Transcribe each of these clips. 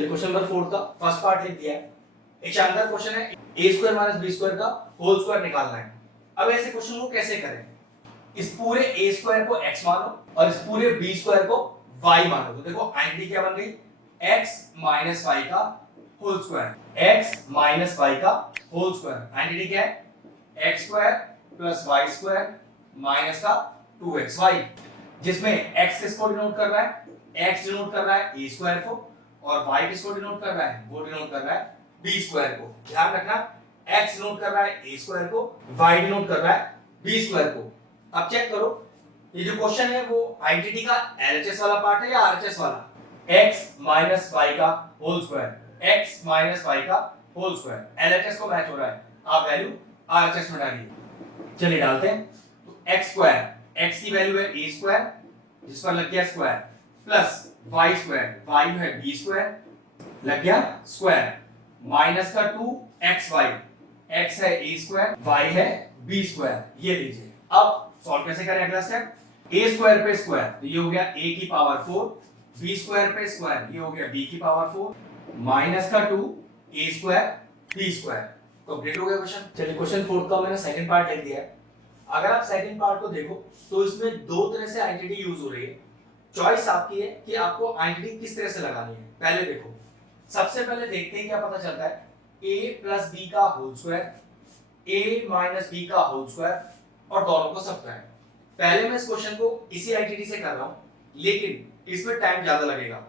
चलिए question number 4 का first part लिख दिया है। एक शानदार क्वेश्चन है, a square minus b square का होल स्क्वायर निकालना है। अब ऐसे क्वेश्चन को कैसे करें? इस पूरे a स्क्वायर को x मानो और इस पूरे b स्क्वायर को y मानो। तो देखो आइडेंटिटी क्या बन गई? x माइनस y का whole square, x minus y का होल स्क्वायर। आइडेंटिटी क्या है? x square plus y square minus का 2xy, जिसमें x किसको डिनोट कर रहा है? x डिनोट कर रहा है a स्क्वायर को और y किसको डिनोट कर रहा है? वो डिनोट कर रहा है b स्क्वायर को। ध्यान रखना, x डिनोट कर रहा है a स्क्वायर को, y डिनोट कर रहा है b स्क्वायर को। अब चेक करो, ये जो क्वेश्चन है वो आइडेंटिटी का LHS वाला पार्ट है या RHS वाला? x माइनस y का whole square, x minus y का होल स्क्वायर LHS को मैच हो रहा है। आप वैल्यू RHS में डालिए। चलिए डालते हैं। तो x स्क्वायर, x की वैल्यू है a स्क्वायर जिस पर लग गया square, plus y square, y है b स्क्वायर लग गया स्क्वायर, माइनस का 2xy, x है a स्क्वायर, y है b स्क्वायर। ये लीजिए। अब सॉल्व कैसे करें? अगला स्टेप, a स्क्वायर पे स्क्वायर तो ये हो गया a की पावर 4, b स्क्वायर पे स्क्वायर ये हो गया b की पावर 4, माइनस का 2 a square b square. Complete हो गया क्वेश्चन। चलिए क्वेश्चन 4 का मैंने सेकंड पार्ट लिख दिया है। अगर आप सेकंड पार्ट को देखो तो इसमें दो तरह से आइडेंटिटी यूज हो रही है। चॉइस आपकी है कि आपको आइडेंटिटी किस तरह से लगानी है। पहले देखो, सबसे पहले देखते हैं क्या पता चलता है। a प्लस b का whole square, a minus b का होल स्क्वायर और दोनों को सब्ट्रैक्ट। पहले मैं इस क्वेश्चन को इसी आइडेंटिटी से कर रहा हूं, लेकिन इसमें टाइम ज्यादा लगेगा।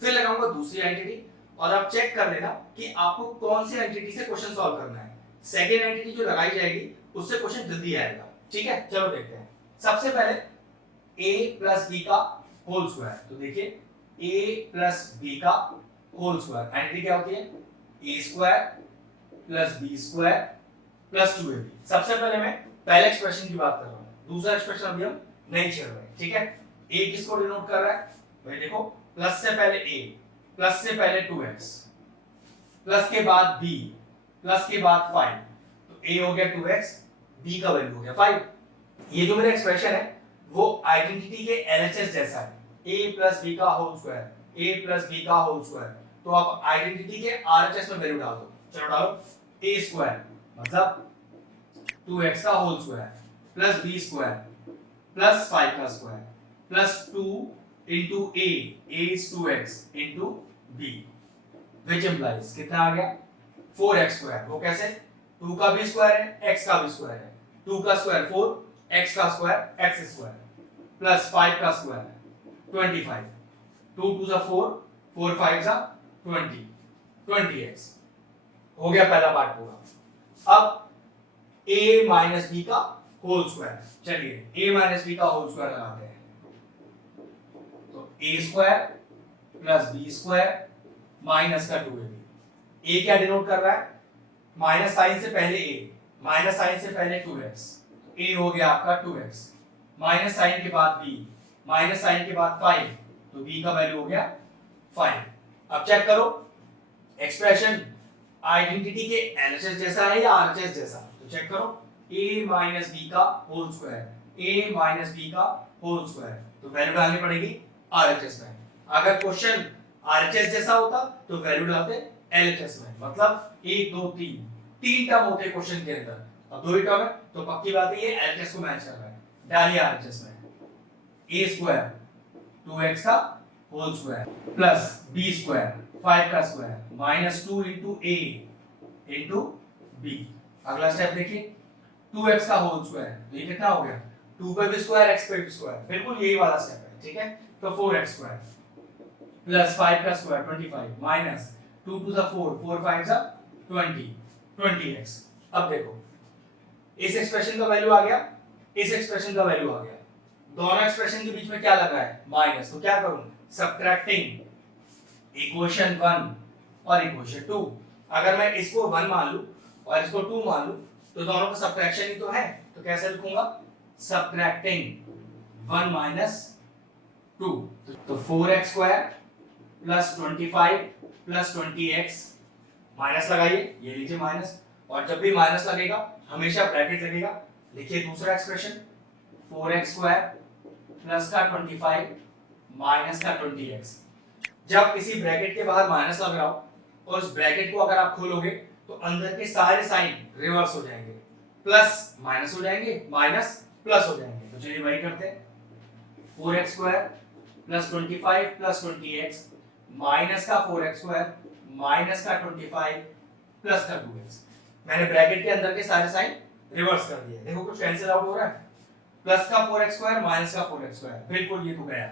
फिर लगाऊंगा दूसरी आइडेंटिटी और आप चेक कर लेना कि आपको कौन सी आइडेंटिटी से क्वेश्चन सॉल्व करना है। सेकेंड आइडेंटिटी जो लगाई जाएगी उससे क्वेश्चन जल्दी आएगा। ठीक है, चलो देखते हैं। सबसे पहले a प्लस b का होल स्क्वायर, तो देखिए a प्लस b का होल स्क्वायर आइडेंटिटी क्या होती है? a square plus b square plus 2ab। सबसे पहले मैं पहले एक्सप्रेशन की बात कर रहा हूं, दूसरा एक्सप्रेशन अभी हम नहीं छेड़ रहे। ठीक है, a किसको डिनोट कर रहा है? भाई देखो, प्लस से पहले a, प्लस से पहले 2x, प्लस के बाद b, प्लस के बाद 5, तो a हो गया 2x, b का वैल्यू हो गया 5। ये जो मेरा एक्सप्रेशन है वो आइडेंटिटी के LHS जैसा है, a प्लस b का whole square, a plus b का होल स्क्वायर। तो आप आइडेंटिटी के RHS में वैल्यू डाल दो। चलो डालो, a स्क्वायर मतलब 2x का whole square plus b square plus 5 का square plus 2 into a is 2x into b, which implies कितना आ गया? 4x square. वो कैसे? 2 का भी स्क्वायर है, x का भी स्क्वायर है। 2 का स्क्वायर 4, x का स्क्वायर x स्क्वायर प्लस 5 का स्क्वायर 25। 2 2 जा 4, 4 5 जा 20, 20x हो गया पहला पार्ट पूरा। अब a माइनस b का होल स्क्वायर, चलिए a माइनस b का होल स्क्वायर लगाते हैं। तो a square plus b square minus का 2ab। a क्या डिनोट कर रहा है? माइनस साइन से पहले a, माइनस साइन से पहले 2x, a हो गया आपका 2x, माइनस साइन के बाद b, माइनस साइन के बाद 5, तो b का वैल्यू हो गया 5। अब चेक करो, एक्सप्रेशन आइडेंटिटी के LHS जैसा है या RHS जैसा? तो चेक करो, a माइनस b का whole square, a minus b का होल स्क्वायर, तो वैल्यू डालनी पड़ेगी RHS में। अगर क्वेश्चन RHS जैसा होता तो वैल्यू डालते LHS में। मतलब 1 2 3 तीन टर्म होते क्वेश्चन के अंदर, अब 2 ही टर्म है तो पक्की बात है ये LHS को मैच कर रहा है। डालिए RHS में, a स्क्वायर 2x का whole square plus b square 5 का square minus 2 into a into b। अगला स्टेप देखिए, 2x का होल स्क्वायर, तो ये कितना हो गया? 2 पे भी स्क्वायर, x पे भी स्क्वायर, बिल्कुल यही वाला स्टेप है। ठीक है, तो 4x स्क्वायर प्लस 5 का स्क्वायर 25 माइनस 2 2 जा 4, 4 5 जा 20, 20x। अब देखो, इस एक्सप्रेशन का वैल्यू आ गया, इस एक्सप्रेशन का वैल्यू आ गया, दोनों एक्सप्रेशन के बीच में क्या लगा है? माइनस। तो क्या करूं? सब्ट्रैक्टिंग इक्वेशन 1 और इक्वेशन 2। अगर मैं इसको 1 मान लूं और इसको 2 मान लूं तो दोनों का सब्ट्रैक्शन ही तो है, तो कैसे लिखूंगा? सब्ट्रैक्टिंग 1 माइनस 2, तो 4x square plus 25 plus 20x, minus लगाइए, ये लीजिए माइनस, और जब भी माइनस लगेगा हमेशा ब्रैकेट लगेगा। लिखिए दूसरा एक्सप्रेशन, 4x स्क्वायर प्लस का 25 माइनस का 20x, जब किसी ब्रैकेट के बाहर माइनस लग रहा हो और उस ब्रैकेट को अगर आप खोलोगे तो अंदर के सारे साइन रिवर्स हो जाएंगे, प्लस माइनस हो जाएंगे, माइनस प्लस हो जाएंगे। तो चलिए वही करते हैं, 4x square plus 25 plus 20x minus का 4x स्क्वायर माइनस का 25 प्लस का 2x। मैंने ब्रैकेट के अंदर के सारे साइन रिवर्स कर दिए, देखो कुछ कैंसिल आउट हो रहा है, प्लस का 4x स्क्वायर माइनस का 4x स्क्वायर, बिल्कुल ये तो गया,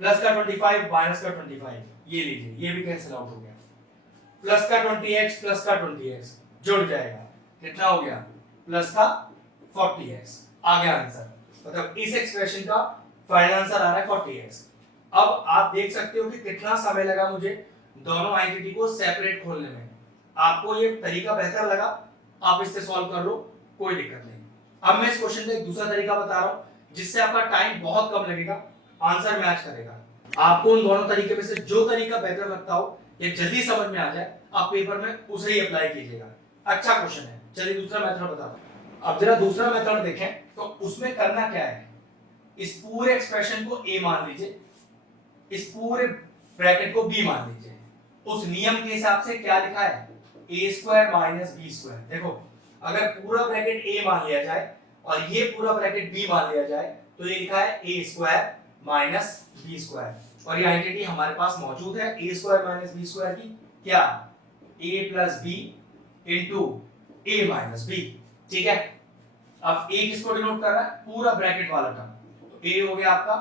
प्लस का 25 माइनस का 25, ये लीजिए ये भी कैंसिल आउट हो गया, प्लस का 20x प्लस का 20x जुड़ जाएगा, कितना हो गया, प्लस का 40x। आ गया आंसर, मतलब इस एक्सप्रेशन का फाइनल आंसर आ रहा है 40x। अब आप देख सकते हो कि कितना समय लगा मुझे दोनों आइडेंटिटी को सेपरेट खोलने में। आपको ये तरीका बेहतर लगा, आप इससे सॉल्व कर लो, कोई दिक्कत नहीं। अब मैं इस क्वेश्चन का एक दूसरा तरीका बता रहा हूं जिससे आपका टाइम बहुत कम लगेगा, आंसर मैच करेगा। आपको उन दोनों तरीके में से जो तरीका बेहतर लगता हो या जल्दी समझ में आ जाए, आप पेपर में उसे ही अप्लाई कीजिएगा। अच्छा क्वेश्चन है, चलिए दूसरा मेथड बताता हूं। अब जरा दूसरा मेथड देखें तो उसमें करना क्या है, इस पूरे एक्सप्रेशन को a मान लीजिए, इस पूरे ब्रैकेट को b मान लीजिए। उस नियम के हिसाब से क्या लिखा है, a square minus b square. देखो अगर पूरा ब्रैकेट a मान लिया जाए और ये पूरा ब्रैकेट b मान लिया जाए तो ये लिखा है a square minus b square, और ये आइडेंटिटी हमारे पास मौजूद है a square minus b square की, क्या a plus b into a minus b। ठीक है, अब a किसको डिनोट कर रहा है, पूरा ब्रैकेट वाला टर्म, तो a हो गया आपका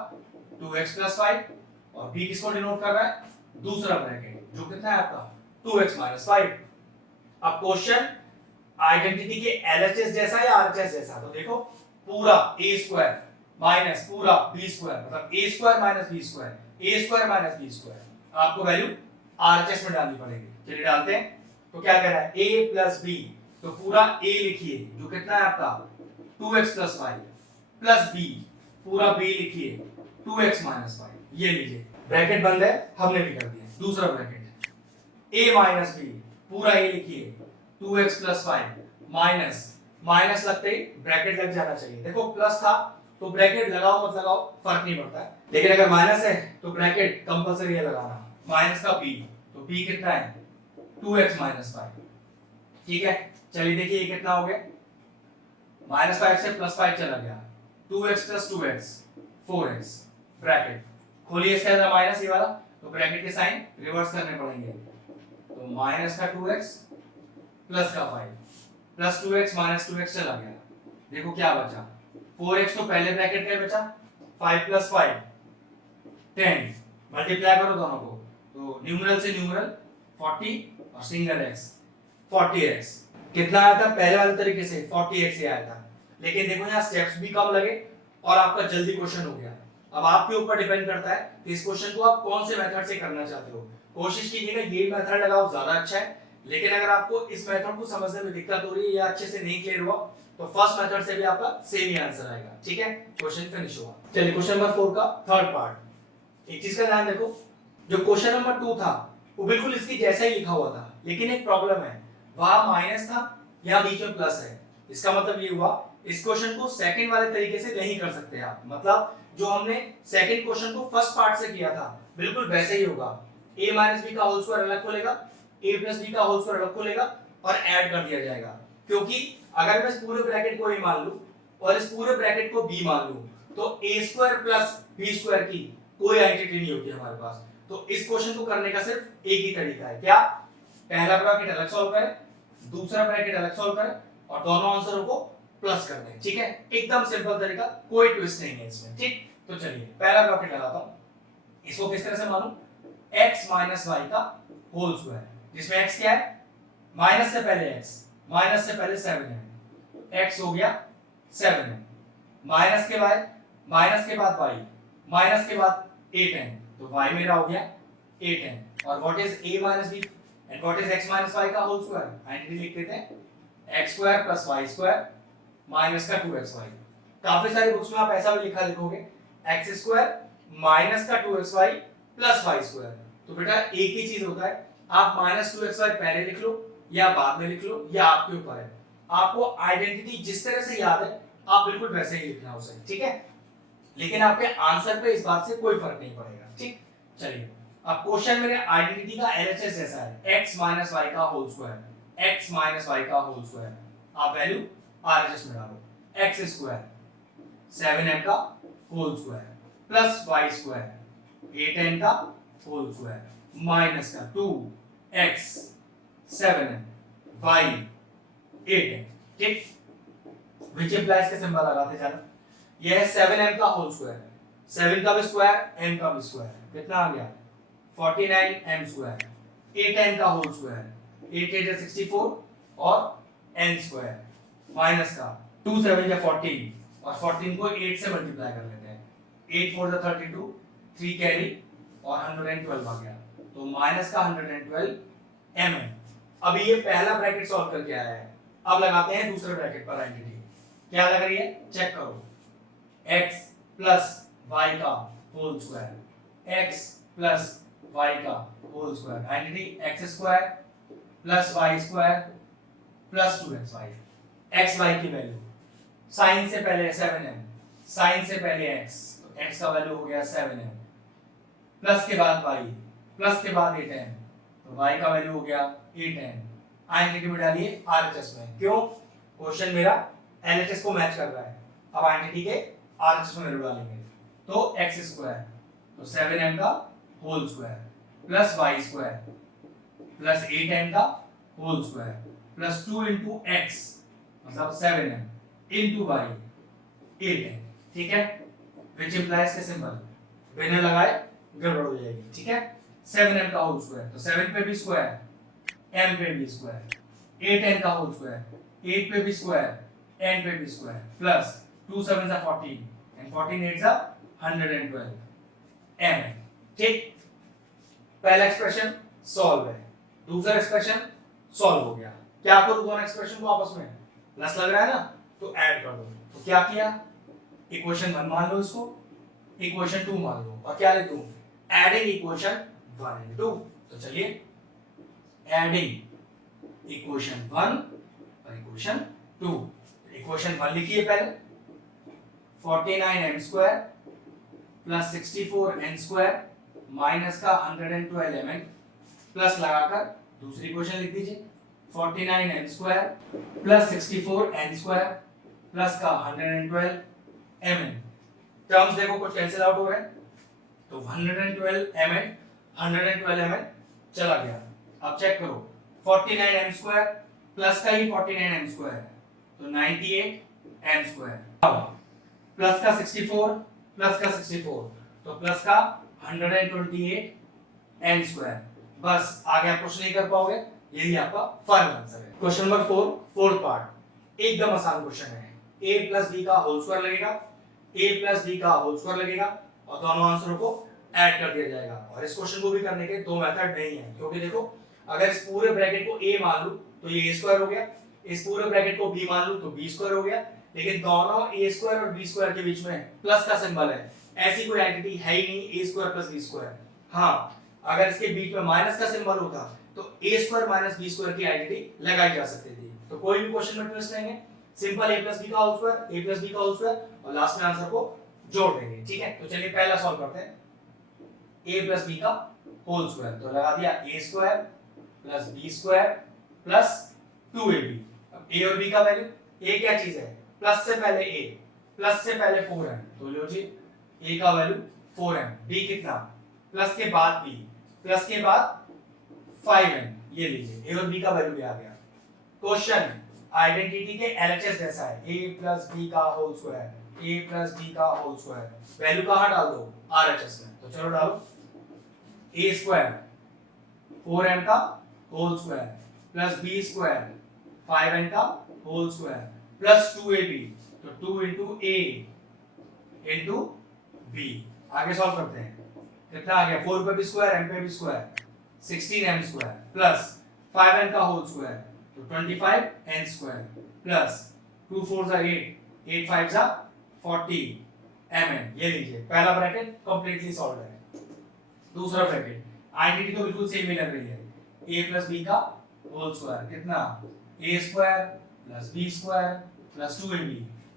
2x प्लस 5 और b किसको डिनोट कर रहा है, दूसरा ब्रैकेट जो कितना है आपका 2x माइनस 5। अब क्वेश्चन आइडेंटिटी के एलएचएस जैसा या आरएचएस जैसा, तो देखो पूरा a स्क्वायर माइनस पूरा b स्क्वायर, मतलब a square minus b square, a square minus b square, आपको वैल्यू आरएचएस में डालनी पड़ेगी। चलिए डालते हैं, तो क्या कह रहा है a प्लस b, तो पूरा a लिखिए जो कितना है आपका 2x प्लस 5 प्लस b, पूरा b लिखिए 2x माइनस 5, ये लीजिए ब्रैकेट बंद है, हमने भी कर दिया। दूसरा ब्रैकेट a माइनस b, पूरा a लिखिए 2x प्लस 5 माइनस, माइनस लगते ही ब्रैकेट लग जाना चाहिए। देखो प्लस था तो ब्रैकेट लगाओ मत लगाओ फर्क नहीं पड़ता है, लेकिन अगर माइनस है तो ब्रैकेट कंपलसरी है लगाना, माइनस का b, तो b कितना है 2x माइनस 5। ठीक है, चलिए देखिए ये कितना हो गया, माइनस 5 से प्लस 5 चला गया, 2x plus 2x 4x, bracket खोलिए इसके अंदर माइनस ये वाला, तो ब्रैकेट के साइन रिवर्स करने पड़ेंगे, तो माइनस का 2x प्लस का 5 प्लस 2x माइनस 2x चला गया, देखो क्या बचा 4x, तो पहले ब्रैकेट का बचा 5 प्लस 5 10, मल्टीप्लाई करो दोनों को, तो न्यूमरल से न्यूमरल 40 और सिंगल x 40x, कितना आया था पहले वाले तरीके से 40x ही आया था, लेकिन देखो यहाँ स्टेप्स भी कम लगे और आपका जल्दी क्वेश्चन हो गया। अब आपके ऊपर डिपेंड करता है कि इस क्वेश्चन को आप कौन से मेथड से करना चाहते हो। कोशिश कीजिएगा ये मेथड लगाओ, ज्यादा अच्छा है, लेकिन अगर आपको इस मेथड को समझने में दिक्कत हो रही है या अच्छे से नहीं क्लियर हुआ तो फर्स्ट मेथड से भी आपका सेम ही आंसर आएगा। ठीक है, क्वेश्चन फिनिश हुआ। चलिए क्वेश्चन नंबर 4 का थर्ड पार्ट। एक चीज का ध्यान देखो, जो क्वेश्चन नंबर 2 था वो बिल्कुल इसकी जैसा ही लिखा हुआ था, लेकिन एक प्रॉब्लम है, वहां माइनस था, यहाँ बीच में प्लस है। इसका मतलब ये हुआ इस क्वेश्चन को सेकंड वाले तरीके से नहीं कर सकते आप, मतलब जो हमने सेकंड क्वेश्चन को फर्स्ट पार्ट से किया था बिल्कुल वैसे ही होगा। a माइनस b का होल स्क्वायर अलग खोलेगा, a प्लस b का होल स्क्वायर अलग खोलेगा और ऐड कर दिया जाएगा, क्योंकि अगर मैं इस पूरे ब्रैकेट को a मान लूं और इस पूरे ब्रैकेट को b मान लूं तो a square plus b square की कोई आइडेंटिटी नहीं होती हमारे पास। तो इस क्वेश्चन को करने का सिर्फ एक ही तरीका है, क्या, पहला ब्रैकेट अलग सॉल्व करें, दूसरा ब्रैकेट अलग सॉल्व करें और दोनों आंसरों को प्लस कर दें। ठीक है, एकदम सिंपल तरीका, कोई ट्विस्ट नहीं है इसमें। ठीक, तो चलिए पहला ब्रैकेट लगाता हूं, इसको किस तरह से मानूं, x माइनस y का होल स्क्वायर, जिसमें x क्या है, माइनस से पहले x, माइनस से पहले 7 है, x हो गया 7 है, माइनस के बाद y, माइनस के बाद 8 है, तो y मेरा हो गया 8 है। और what is a minus b and what is x minus y का होल स्क्वायर, आइडेंटिटी लिख देते हैं, x square plus y square minus का 2xy। काफी सारी बुक्स में आप ऐसा भी लिखा लिखोगे x स्क्वायर माइनस का 2xy प्लस y स्क्वायर। तो बेटा एक ही चीज होता है, आप माइनस 2xy पहले लिख लो या बाद में लिख लो, या आपके ऊपर है, आपको आइडेंटिटी जिस तरह से याद है आप बिल्कुल वैसे ही लिखना उसे। ठीक है, लेकिन आपके आंसर पे इस बात से कोई फर्क नहीं पड़ेगा। ठीक, चलिए अब क्वेश्चन मेरे आइडेंटिटी का एलएचएस जैसा है, x माइनस वाई का whole square, x minus y का होल स्क्वायर। आप वैल्यू आरएचएस में डालो, x स्क्वायर 7m का whole square plus y square 8n का होल स्क्वायर माइनस का 2x 7m y 8n। ठीक, विच इंप्लाइज के सिंबल लगाते जाना। यह है 7m का होल स्क्वायर, 7 का भी स्क्वायर m का भी स्क्वायर, कितना आ गया 49m स्क्वायर, 8n का होल स्क्वायर, 8 8 is 64 और n स्क्वायर माइनस का 2 7 या 14 और 14 को 8 से मल्टीप्लाई कर लेते हैं, 8 4 जा 32, 3 कैरी और 112 आ गया, तो माइनस का 112 mm। अभी ये पहला ब्रैकेट सॉल्व करके आया है, अब लगाते हैं दूसरे ब्रैकेट पर आइडेंटिटी। क्या लग रही है चेक करो, x प्लस y का whole square, x plus y का whole square, identity x square plus y square plus 2xy। xy की वैल्यू साइन से पहले 7m, साइन से पहले x, तो x का वैल्यू हो गया 7m प्लस के बाद y प्लस के बाद 8m, तो y का वैल्यू हो गया 8n। आइडेंटिटी में डालिए आरएचएस में, क्यों क्वेश्चन मेरा एलएचएस को मैच कर रहा है। अब आइडेंटिटी के आरएचएस में वैल्यू डालेंगे, तो x स्क्वायर तो 7m का whole square plus y square plus 8m का whole square plus 2 into x मतलब 7m into y 8m। ठीक है, विच इंप्लाइज के सिंबल बिना लगाए गड़बड़ हो जाएगी। ठीक है, 7m का होल स्क्वायर तो 7 पे भी स्क्वायर, m पे भी स्क्वायर, 8n का होल स्क्वायर, 8 पे भी स्क्वायर, n पे भी स्क्वायर प्लस 2 7 जा 14 and 14 8 जा 112 m। ठीक, पहला एक्सप्रेशन सॉल्व है, दूसरा एक्सप्रेशन सॉल्व हो गया। क्या करो दोनों एक्सप्रेशन को आपस में प्लस लग रहा है ना, तो ऐड कर दो। तो क्या किया, इक्वेशन 1 मान लो इसको, इक्वेशन 2 मान लो, और क्या लिखूं एडिंग इक्वेशन 1 एंड 2। तो चलिए एडिंग इक्वेशन 1 और इक्वेशन 2। इक्वेशन 1 लिखिए पहले, 49m square plus 64n square minus का 112 mn प्लस लगाकर दूसरी इक्वेशन लिख दीजिए, 49m square plus 64n square plus का 112 mn। टर्म्स देखो कुछ कैंसिल आउट हो रहे हैं, तो 112 mn 112 mn चला गया। अब चेक करो, 49m स्क्वायर प्लस का ही 49m स्क्वायर है, तो 98m स्क्वायर प्लस का 64 प्लस का 64, तो प्लस का 128n स्क्वायर। बस आगे आप कुछ नहीं कर पाओगे, यही आपका फाइनल आंसर है। क्वेश्चन नंबर 4 फोर्थ पार्ट, एकदम आसान क्वेश्चन है। a प्लस b का होल स्क्वायर लगेगा, a प्लस b का होल स्क्वायर लगेगा और दोनों आंसरों को ऐड कर दिया जाएगा। और इस क्वेश्चन को भी करने के दो मेथड नहीं है, क्योंकि देखो अगर इस पूरे ब्रैकेट को a मान लूं तो ये a स्क्वायर हो गया, इस पूरे ब्रैकेट को b मान लूं तो b स्क्वायर हो गया, लेकिन दोनों a स्क्वायर और b स्क्वायर के बीच में प्लस का सिंबल है, ऐसी कोई आइडेंटिटी है ही नहीं a square plus b square. हाँ, अगर इसके बीच में माइनस का सिंबल होता तो a square minus b square की आइडेंटिटी लगाई जा सकती थी। तो कोई भी क्वेश्चन में ट्विस्ट नहीं है, सिंपल a प्लस b का whole square, a plus b का होल स्क्वायर और लास्ट में आंसर को जोड़ देंगे। ठीक है, तो चलिए पहला सॉल्व करते हैं, a प्लस b का होल स्क्वायर, तो लगा दिया a square plus b square plus 2ab। अब a और b का वैल्यू, a क्या चीज है, प्लस से पहले a, प्लस से पहले 4m, तो लो जी a का वैल्यू 4m, b कितना प्लस के बाद b, प्लस के बाद 5m, ये लीजिए a और b का वैल्यू भी आ गया। क्वेश्चन आइडेंटिटी के एलएचएस जैसा है, a प्लस b का whole square, a plus b का होल स्क्वायर, वैल्यू कहां डाल दो आरएचएस में, तो चलो डालो a स्क्वायर 4m का whole square plus b square 5n का होल स्क्वायर प्लस 2ab, तो 2 into a into b। आगे सॉल्व करते हैं, कितना आ गया, 4 पे भी स्क्वायर m पे भी square 16m square plus 5n का होल स्क्वायर, तो 25n स्क्वायर प्लस 2 4 जा 8, 8 5 जा 40 mn। ये लीजिए पहला ब्रैकेट कंप्लीटली सॉल्व है। दूसरा ब्रैकेट आइडेंटिटी तो बिल्कुल सेम ही लग रही है, a प्लस b का होल स्क्वायर कितना, a square plus b square plus 2ab।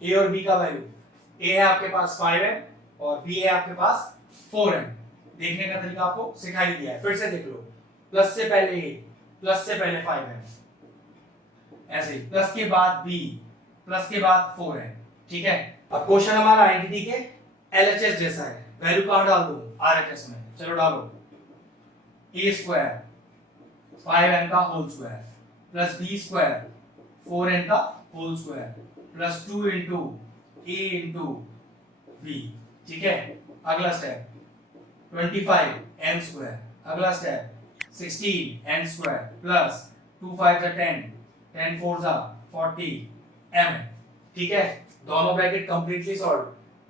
a और b का वैल्यू, a है आपके पास 5m और b है आपके पास 4m, देखने का तरीका आपको सिखाई दिया है, फिर से देख लो। प्लस से पहले a, प्लस से पहले 5m, ऐसे प्लस के बाद b, प्लस के बाद 4m, ठीक है। अब क्वेश्चन हमारा आइडेंटिटी के एलएचएस जैसा है, वैल्यू कहां डाल दूं, आरएचएस में। चलो डालो, a स्क्वायर 5m का whole square plus b square 4n का whole square plus 2 into a into b, ठीक है। अगला स्टेप 25m स्क्वायर, अगला step 16n square plus 2 5 10, 10 4 40m, ठीक है। दोनों ब्रैकेट कंप्लीटली सॉल्व,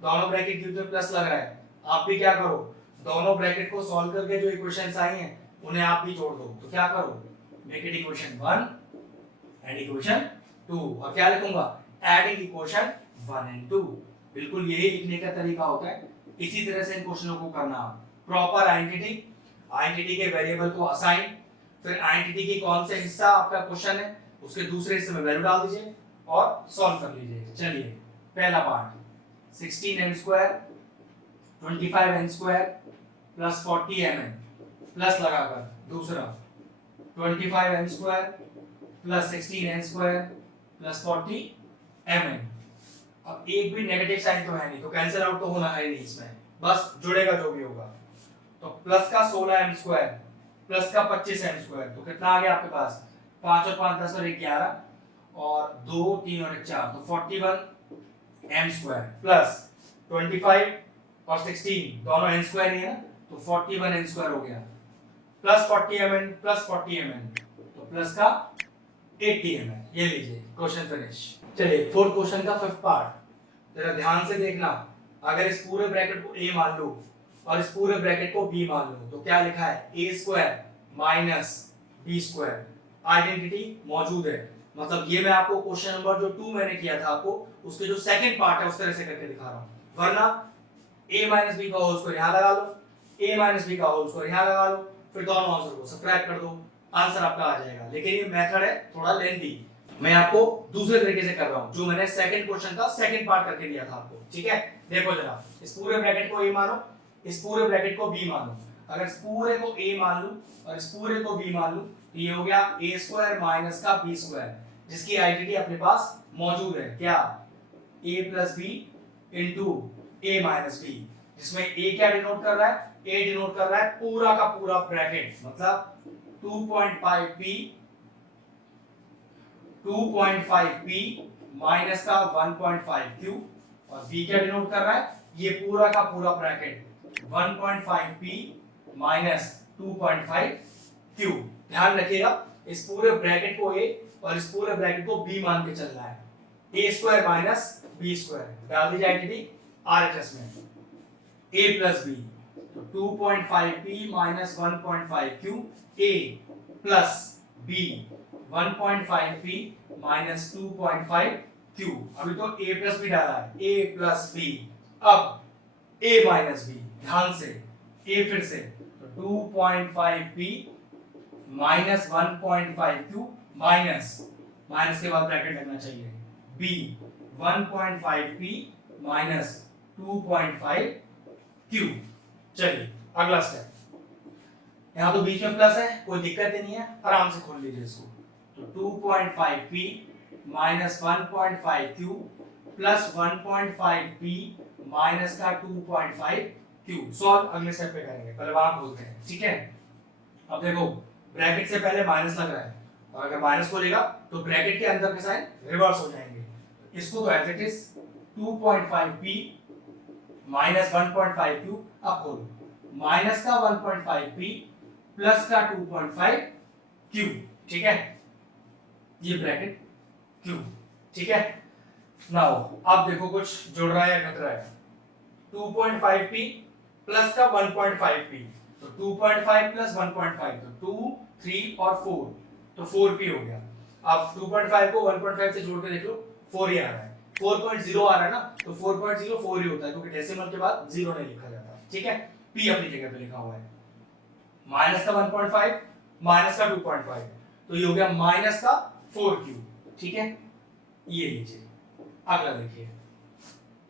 दोनों ब्रैकेट के ऊपर प्लस लग रहा है। आप भी क्या करो, दोनों ब्रैकेट को सॉल्व करके जो इक्वेशंस आई हैं उन्हें आप भी जोड़ दो। तो क्या करो, make it equation 1 and equation 2, और क्या लिखूंगा, एडिंग इक्वेशन 1 एंड 2। बिल्कुल यही लिखने का तरीका होता है, इसी तरह से इन क्वेश्चनों को करना। प्रॉपर आइडेंटिटी, आइडेंटिटी के वेरिएबल को असाइन, फिर आइडेंटिटी की कौन से हिस्सा आपका क्वेश्चन है उसके दूसरे हिस्से में वैल्यू डाल दीजिए और सॉल्व कर लीजिए। चलिए पहला part 16m square 25n square plus 40mn plus लगाकर, दूसरा 25m square plus 16n square plus 40mn। अब एक भी नेगेटिव साइन तो है नहीं, तो कैंसिल आउट तो होना है नहीं इसमें, बस जुड़ेगा जो भी होगा। तो प्लस का 16m स्क्वायर प्लस का 25m स्क्वायर, तो कितना आ गया आपके पास, 5 और 5 10 और 11 और 2 3 और 4, तो 41m स्क्वायर प्लस 25 और 16 दोनों n स्क्वायर ही है ना, तो 41n स्क्वायर हो गया प्लस 40mn प्लस 40mn, तो प्लस का 80mn। ये लीजिए क्वेश्चन फिनिश। चलिए फोर्थ क्वेश्चन का फिफ्थ पार्ट, जरा ध्यान से देखना। अगर इस पूरे ब्रैकेट को a मान लो और इस पूरे ब्रैकेट को b मान लो, तो क्या लिखा है, a square minus b square. Identity मौजूद है, मतलब ये मैं आपको क्वेश्चन नंबर जो 2 मैंने किया था आपको, उसके जो सेकंड पार्ट है उस तरह से करके दिखा रहा हूं। वरना a माइनस b का होल स्क्वायर यहां लगा लो, a माइनस b का होल स्क्वायर यहां लगा लो, फिर दोनों आंसर को सब्ट्रैक्ट कर दो, आंसर आपका आ जाएगा। लेकिन ये मेथड है थोड़ा लेंथी, मैं आपको दूसरे तरीके से कर रहा हूं, जो मैंने सेकंड क्वेश्चन का सेकंड पार्ट करके दिया था आपको, ठीक है। देखो जरा, इस पूरे ब्रैकेट को a मानो, इस पूरे ब्रैकेट को b मानो। अगर इस पूरे को a मान लूं और इस पूरे को b मान लूं, तो ये हो गया a स्क्वायर माइनस का b स्क्वायर, जिसकी आइडेंटिटी अपने पास मौजूद है, क्या, a plus b into a minus b, जिसमें a क्या डिनोट कर रहा है, a डिनोट कर रहा है पूरा का पूरा ब्रैकेट, मतलब 2.5p माइनस का 1.5q, और b क्या डिनोट कर रहा है, ये पूरा का पूरा ब्रैकेट 1.5p माइनस 2.5q। ध्यान रखिएगा, इस पूरे ब्रैकेट को a और इस पूरे ब्रैकेट को b मान के चलना है। a square minus b square डाल दीजिए आइडेंटिटी आरएचएस में, a प्लस b, तो 2.5p minus 1.5q, a plus b 1.5p minus 2.5q। अभी तो a प्लस b डाला है, a प्लस b, अब a माइनस b, ध्यान से a फिर से, तो 2.5p minus 1.5q minus, minus के बाद ब्रैकेट लगना चाहिए, b 1.5p माइनस 2.5q। चलिए अगला स्टेप, यहाँ तो बीच में प्लस है, कोई दिक्कत ही नहीं है, आराम से खोल लीजिए इसको। तो 2.5p minus 1.5q plus 1.5p minus का 2.5q। सॉल्व अगले स्टेप पे करेंगे, पहले वहां खोलते हैं, ठीक है। अब देखो, ब्रैकेट से पहले माइनस लग रहा है, और अगर माइनस खोलेगा तो ब्रैकेट के अंदर के साइन रिवर्स हो जाएंगे। इसको तो as it is 2.5p minus 1.5q, अब खोलो, माइनस का 1.5p प्लस का 2.5q, ठीक है, ये ब्रैकेट q, ठीक है। नाउ अब देखो कुछ जुड़ रहा है या घट रहा है, 2.5p प्लस का 1.5p, तो 2.5 प्लस 1.5, तो 2 3 और 4, तो 4p हो गया। अब 2.5 को 1.5 से जोड़ के देख लो, 4 ही आ रहा है, 4.0 आ रहा है ना, तो 4.0 4 ही होता है, क्योंकि डेसिमल के बाद 0 नहीं लिखा जाता, ठीक है। p अपनी जगह पे लिखा हुआ है, माइनस का 1.5 माइनस का 2.5, तो ये हो गया माइनस का 4q, ठीक है। ये लीजिए, अगला देखिए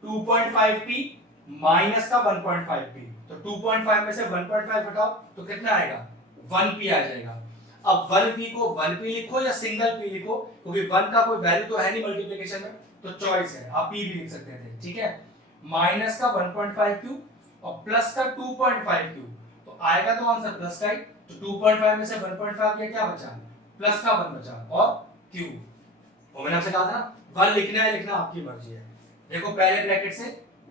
2.5p माइनस का 1.5p, तो 2.5 में से 1.5 घटाओ तो कितना आएगा 1p आ जाएगा। अब 1p को 1p लिखो या सिंगल p लिखो, क्योंकि 1 का कोई वैल्यू तो है नहीं मल्टीप्लिकेशन में, तो चॉइस है, आप p भी लिख सकते थे, ठीक है। माइनस का 1.5 क्यूब और प्लस का 2.5 क्यूब, तो आएगा तो आंसर प्लस का ही, तो 2.5 में से 1.5 गया, क्या बचा प्लस का 1 बचा और क्यूब। और मैंने आपसे कहा था ना 1 लिखना है लिखना आपकी मर्जी है। देखो पहले ब्रैकेट से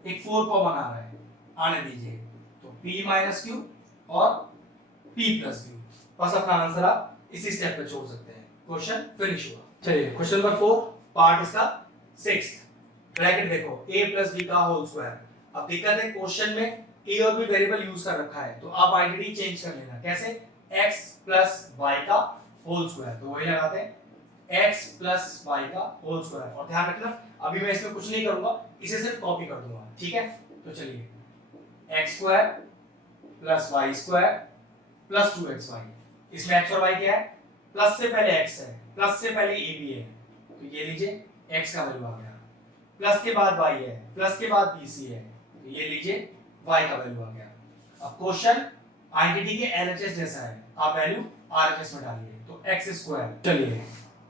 एक 4 कॉमन आ रहा है, आने दीजिए, तो p माइनस क्यू और p प्लस क्यू, बस अपना आंसर आप इसी स्टेप पे छोड़ सकते हैं। क्वेश्चन फिनिश हुआ। चलिए क्वेश्चन नंबर 4 पार्ट इसका 6th, ब्रैकेट देखो a प्लस b का होल स्क्वायर। अब दिक्कत है क्वेश्चन में a और b वेरिएबल यूज कर रखा है, तो आप आइडेंटिटी चेंज कर लेना। कैसे? x प्लस y का होल स्क्वायर, तो वही लगाते हैं x प्लस y का होल स्क्वायर। और ध्यान रखना अभी मैं इसमें कुछ नहीं करूंगा, इसे सिर्फ कॉपी कर दूंगा, ठीक है। तो चलिए x square plus y square plus 2xy, इसमें x और y क्या है, प्लस से पहले x है, प्लस से पहले a भी है, तो ये लीजिए x का वैल्यू आ गया, प्लस के बाद y है, प्लस के बाद bc है, तो ये लीजिए y का वैल्यू आ गया। अब क्वेश्चन आइडेंटिटी के LHS जैसा है, आप वैल्यू RHS में डालिए, तो x स्क्वायर, चलिए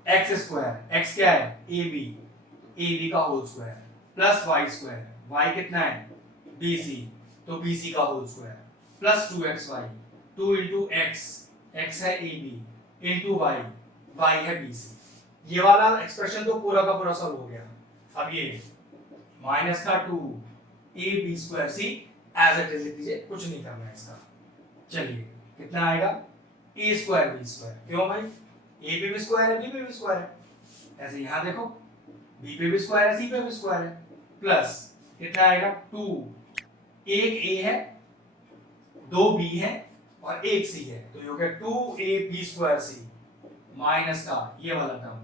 x स्क्वायर, x क्या है ab का whole square plus y square, y कितना है bc, तो bc का whole square plus 2xy, 2 into x है ab into y है bc। ये वाला एक्सप्रेशन तो पूरा का पूरा सॉल्व हो गया। अब ये माइनस का 2 ab square c as it is लिख दीजिए, कुछ नहीं करना है इसका। चलिए कितना आएगा a स्क्वायर b स्क्वायर, क्यों भाई a पे भी स्क्वायर है b पे भी स्क्वायर है, ऐसे यहां देखो b पे भी स्क्वायर है c पे भी स्क्वायर है, प्लस कितना आएगा 2, एक a है 2 b है और एक c है, तो ये हो गया 2ab स्क्वायर c माइनस का ये वाला टर्म।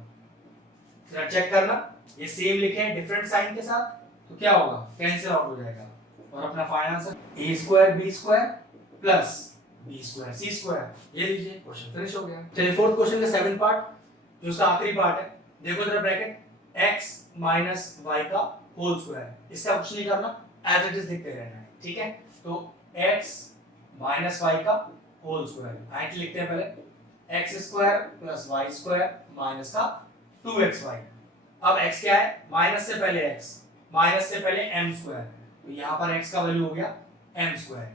जरा चेक करना, ये सेम लिखे हैं डिफरेंट साइन के साथ, तो क्या होगा कैंसिल आउट हो जाएगा, और अपना final answer a square b square plus b square c square, ये लीजिए क्वेश्चन फिनिश हो गया। चलिए फोर्थ क्वेश्चन का 7th पार्ट, जो उसका आखिरी पार्ट है, देखो जरा ब्रैकेट x माइनस y का होल स्क्वायर, इसका कुछ नहीं करना, एज इट इज लिखते रहना है, ठीक है। तो x माइनस y का होल स्क्वायर, आइडेंटिटी लिखते हैं पहले x square plus y square minus का 2xy। अब x क्या है, माइनस से पहले x, माइनस से पहले m स्क्वायर, तो यहाँ पर x का वैल्यू हो गया m स्क्वायर,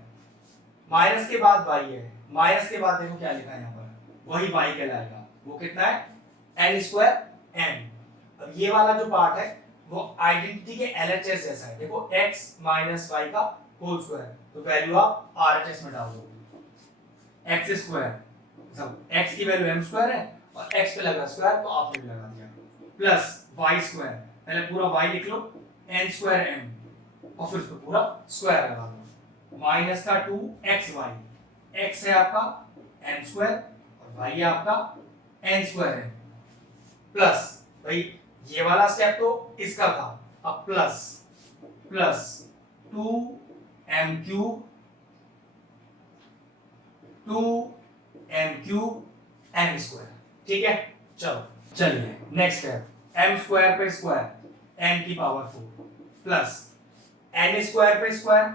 माइनस के बाद y है, माइनस के बाद देखो क्या लिखा है यहाँ पर, वही y कहलाएगा, वो कितना है n स्क्वायर m। अब ये वाला जो पार्ट है वो आइडेंटिटी के LHS जैसा है, देखो x माइनस y का होल स्क्वायर, तो वैल्यू आप RHS में डाल दो, x स्क्वायर, सब x की वैल्यू m स्क्वायर है और x पे लगा स्क्वायर, तो आपने भी लगा दिया, प्लस y स्क्वायर, पहले पूरा y लिख लो n स्क्वायर m और फिर उसको पूरा स्क्वायर लगा दो, माइनस का 2xy, x है आपका n स्क्वायर और y है आपका n स्क्वायर है, प्लस भाई ये वाला स्टेप तो इसका था, अब plus plus 2m cube m square, ठीक है। चलो चलिए नेक्स्ट है m स्क्वायर पे स्क्वायर n की पावर 4 प्लस n स्क्वायर पे स्क्वायर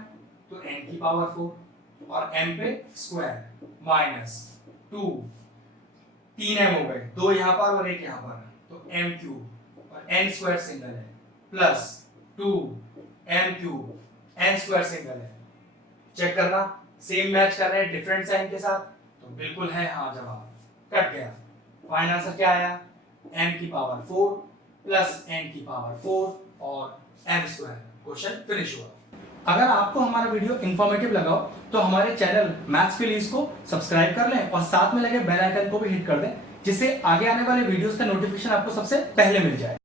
तो n की पावर 4 और m पे स्क्वायर माइनस 2, 3m हो गए, 2 यहाँ पर और 1 यहाँ पर, तो m क्यूब और n स्क्वायर सिंगल है plus 2m cube n square single है। चेक करना सेम मैच कर रहे हैं डिफरेंट साइन के साथ, तो बिल्कुल है हाँ, जवाब कट गया। फाइनल आंसर क्या आया m की पावर 4 प्लस n की पावर 4 और m स्क्वायर। क्वेश्चन फिनिश हुआ। अगर आपको हमारा वीडियो इंफॉर्मेटिव लगा हो तो हमारे चैनल मैथ्स प्लीज को सब्सक्राइब कर लें और साथ में लगे बेल आइकन को भी हिट कर दें, जिससे आगे आने वाले वीडियोस का नोटिफिकेशन आपको सबसे पहले मिल जाए।